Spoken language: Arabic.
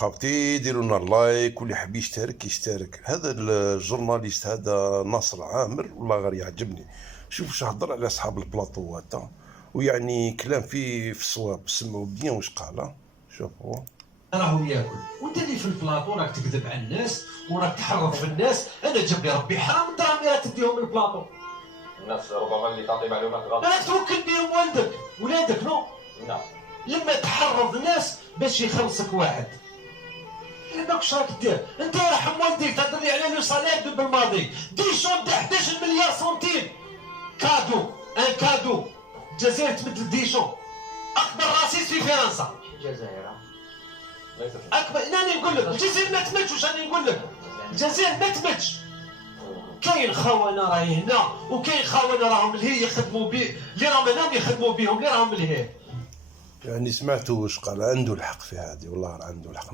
خاوتي ديروا لنا لايك، واللي حاب يشترك يشترك. هذا الجورناليست هذا ناصر عامر والله غير يعجبني. شوف واش هضر على اصحاب البلاطوات، ويعني كلام فيه في الصواب. سمعوا بيان واش قال. شوفوا راهو ياكل وانت اللي في البلاطو راك تكذب على الناس وراك تحرض في الناس. انا جاب لي ربي حرام الدراهم اللي تديهم للبلاطو. الناس ربما اللي تعطي معلومات غلط. راك توكل بهم ولادك نو. نعم. لما تحرض الناس باش يخلصك واحد، لما واش راك دير انت؟ يرحم والديك تهضر لي على لو صالير بالماضي. ديشون تاع 11 مليار سنتيم كادو، ان كادو. الجزائر تمد ديشون، اكبر راسيس في فرنسا. الجزائر ليست اكبر. انا نقول لك الجزائر ما تمتش. واش راني نقول لك؟ الجزائر ما تمتش. كاين خونه راهي هنا وكاين خونه راهم لهي يخدموا به، اللي راهم هنا يخدموا بهم، اللي راهم لهي. يعني سمعتوا واش قال. عنده الحق في هذه، والله عنده الحق.